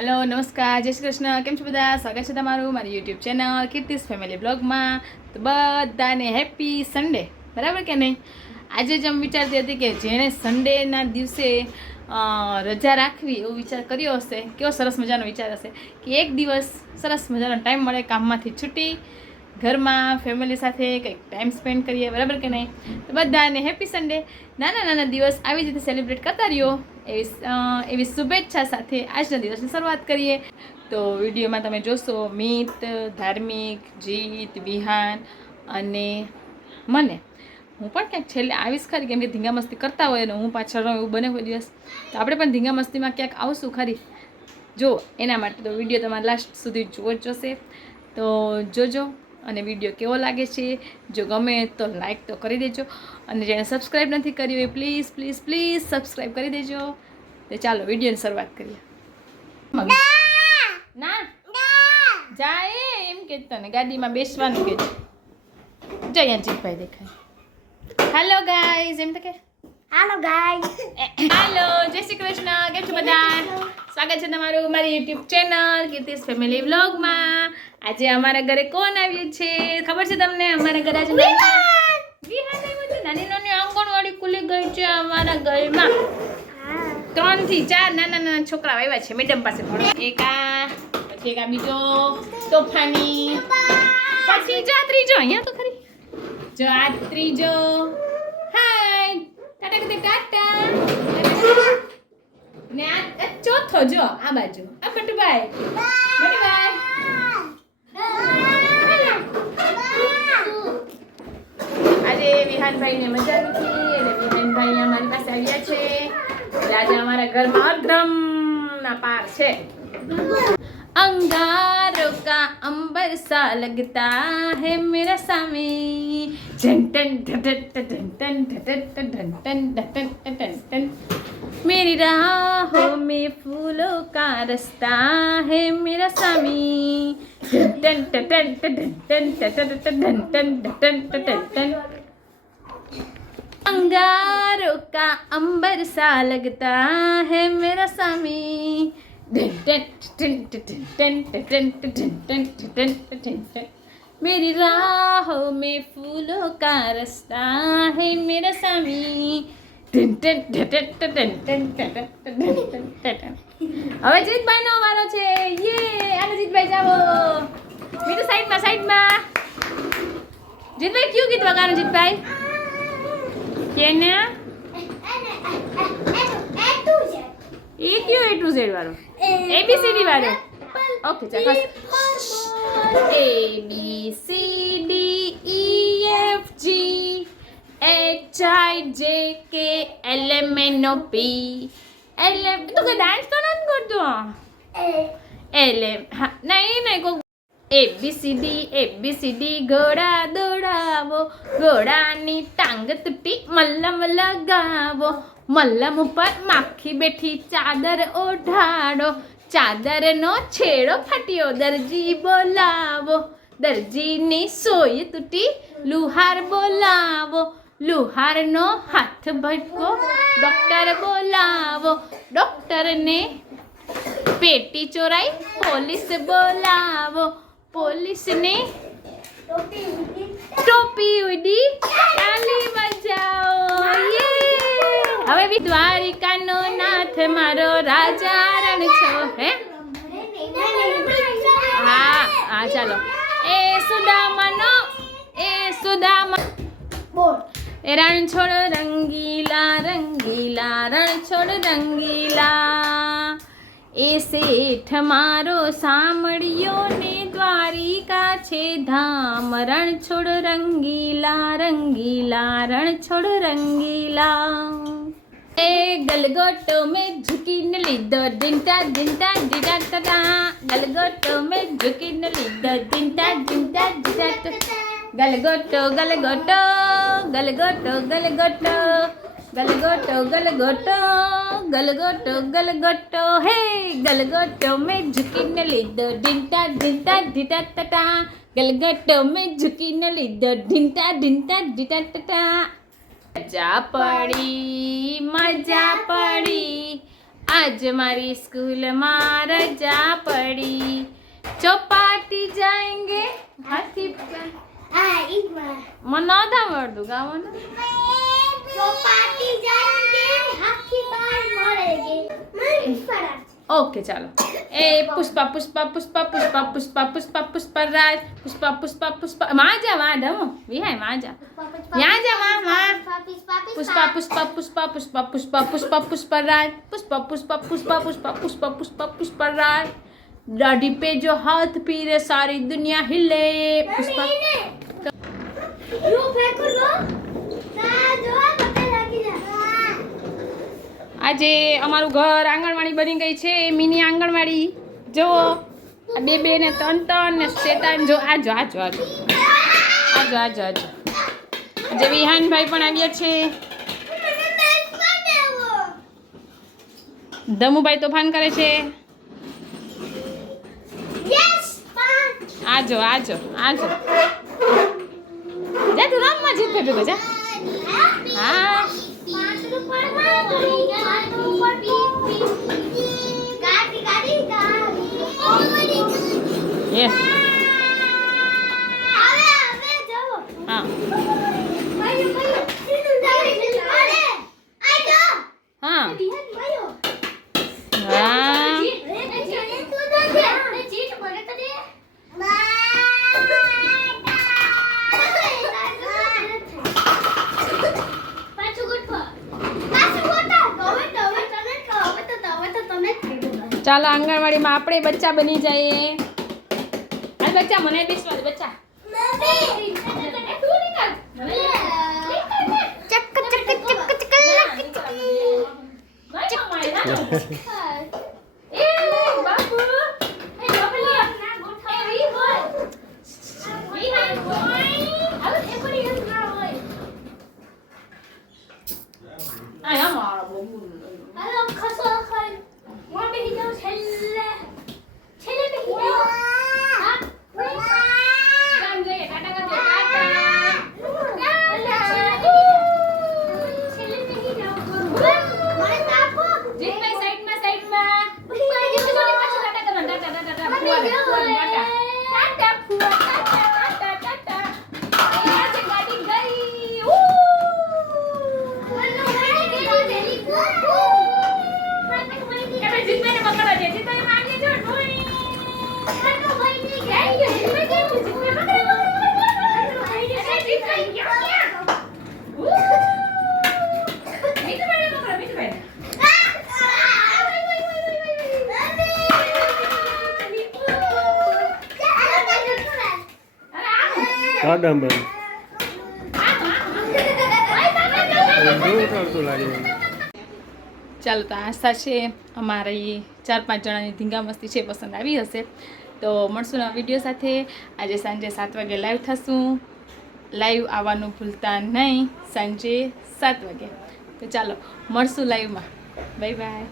Hello नमस्कार जय श्री कृष्ण केम छो बधा स्वागत है तमारू मारी यूट्यूब चैनल कीर्तिस फैमिली ब्लॉग में। तो बधाने हैप्पी संडे बराबर के नहीं। आज ज हम विचारती हती कि जेने संडे ना दिवसे रजा राखवी एवो विचार कर्यो हशे, केवो सरस मजानो विचार हशे कि एक दिवस सरस मजानो टाइम मळे, काममांथी छूटी, घर में फैमिली साथे कंईक टाइम स्पेन्ड करिए बराबर के नहीं। तो बधाने हैप्पी संडे। नाना नाना दिवस આવી રીતે સેલિબ્રેટ કરતા રહ્યો એવી શુભેચ્છા સાથે આજના દિવસની શરૂઆત કરીએ। તો વિડીયોમાં તમે જોશો મિત, ધાર્મિક, જીત, વિહાન અને મને હું પણ ક્યાંક છેલ્લે આવીશ ખરી, કેમ કે ધીંગા મસ્તી કરતા હોય અને હું પાછળ રહું એવું બને કોઈ દિવસ, તો આપણે પણ ધીંગા મસ્તીમાં ક્યાંક આવશું ખરી જો એના માટે તો વિડીયો તમારે લાસ્ટ સુધી જોવો જ જોશે। તો જોજો અને વિડીયો કેવો લાગે છે, જો ગમે તો લાઈક તો કરી દેજો અને જેને સબસ્ક્રાઈબ નથી કર્યું હોય પ્લીઝ પ્લીઝ પ્લીઝ સબસ્ક્રાઈબ કરી દેજો। તો ચાલો વિડીયોની શરૂઆત કરીએ। ના જાય એમ કે તને ગાડીમાં બેસવાનું કે જો અહીંયા જીતભાઈ દેખાય। હેલો ગાઈઝ એમ તો કે हेलो गाइस। હેલો જય શ્રી કૃષ્ણ, કેમ છો બધા? સ્વાગત છે તમારું મારી યુટ્યુબ ચેનલ કીર્તિસ ફેમિલી વ્લોગમાં। આજે અમારા ઘરે કોણ આવ્યું છે ખબર છે તમને? અમારા ઘરે આજે વિહાન આવ્યું છે। નાની નાની આંગણવાડી ખુલી ગઈ છે અમારા ઘરમાં। 3 થી 4 નાના નાના છોકરાઓ આવ્યા છે મેડમ પાસે ભણવા। એક આ પછી એક આ બીજો તોફાની, પછી જો આ ત્રીજો, અહીંયા તો ખરી જો આ ત્રીજો, હાય ટાટા કદે ટાટા, ને આ ચોથો જો આ બાજુ આ બટુભાઈ બટુભાઈ। આજે વિહાનભાઈને મજા નથી એટલે વિહાનભાઈ અમારી પાસે આવ્યા છે। આજે અમારા ઘરમાં અધ્રમના પાર છે। अंगारों का अंबर सा लगता है मेरा स्वामी, टन टन टन टन टन टन टन टन टन टन, मेरी राहों में फूलों का रास्ता है मेरा स्वामी, टन टन टन टन टन टन टन टन टन टन। अंगारों का अंबर सा लगता है मेरा स्वामी, मेरी राहों में फूलों का रास्ता है मेरा स्वामी। હવે જીતભાઈનો વારો છે। યે આને જીતભાઈ જાવો મીઠું સાઈડમાં સાઈડમાં। જીતભાઈ કયું ગીત વગાડો જીતભાઈ? કેને એ કયો A to Z વાળો? ABCD વાળો? ઓકે ચાલ A B C D E F G H I J K L M N O P L M તું કે ડાન્સ તો નથી કરતો? L M હા નહીં નહીં કો A B C D ઘોડા દોડાવો, ઘોડાની ટાંગ તૂટી મલ્લમ લગાવો, મલ્લમ ઉપર માખી બેઠી ચાદર ઓઢાડો, ચાદરનો છેડો ફાટ્યો દરજી બોલાવો, દરજીની સોય તૂટી લુહાર બોલાવો, લુહારનો હાથ ભટકો ડૉક્ટર બોલાવો, ડૉક્ટરને પેટી ચોરાઈ પોલીસ બોલાવો, પોલીસને ટોપી ઉડી તાલી બજાવો। હવે દ્વારિકાનો નાથ મારો રાજા રણ છો હે હા હા ચાલો એ સુદામાનો એ રણ છોડ રંગીલા રંગીલા રણ છોડ રંગીલા, એ શેઠ મારો સાંભળ્યો ને દ્વારિકા છે ધામ, રણ છોડ રંગીલા રંગીલા રણ છોડ રંગીલા। ए गलगोटो में झुकी न लीधो ढिंटा ढिंटा ढिंटा टा, गलगोटो में झुकी न लीधो ढिंटा ढिंटा ढिंटा, गलगोटो गलगोटो गलगोटो गलगोटो गलगोटो गलगोटो गलगोटो गलगोटो हे गलगोटो में झुकी न लीधो ढिंटा ढिंटा ढिंटा टा, गलगोटो में झुकी न लीधो ढिंटा ढिंटा ढिंटा टा। मजा पड़ी આજ મારી સ્કૂલમાં રજા પડી, ચોપાટી જાएंगे હાથી પર. મને નહોતું આવડતું ગાવાનું. ચોપાટી જાएंगे હાથી પર મળેગે. ઓકે ચાલો. એ પુષ્પા પુષ્પા પુષ્પા પુષ્પા પુષ્પા પુષ્પા પુષ્પરાજ પુષ્પા પુષ્પા પુષ્પા માજા માધમ વિહાય માજા યાં જા માં પુષ્પા પુષ્પા પુષ્પા પુષ્પા પુષ્પા પુષ્પા પુષ્પરાજ પુષ્પા પુષ્પા પુષ્પા પુષ્પા પુષ્પા પુષ્પા પુષ્પરાજ दाढ़ी पे जो हाथ पीरे सारी दुनिया हिले पुष्पा. यूं फेंको लो ता जो पता लागी जा. આજે અમારું ઘર આંગણવાડી બની ગઈ છે, મિની આંગણવાડી. જુઓ આ બે ને ત્રણ ને શેતાન જો આજો આજો આજો આજો આજો આજો. આજે વિહાનભાઈ પણ આવ્યા છે. દમુભાઈ તોફાન કરે છે. આજો આજો આજો જા તું રમવા જીત ભેગો જા. હા એ હા હા ચાલો આંગણવાડીમાં આપણે બચ્ચા બની જઈએ. આ બચ્ચા મને બેસવા દે બચ્ચા. ચાલો તો આશા છે અમારી 4-5 જણાની ધીંગા મસ્તી છે પસંદ આવી હશે. તો મળશું નવા વિડીયો સાથે. આજે સાંજે 7 વાગે લાઈવ થશું. લાઈવ આવવાનું ભૂલતા નહીં સાંજે 7 વાગે. તો ચાલો મળશું લાઈવમાં. Bye bye.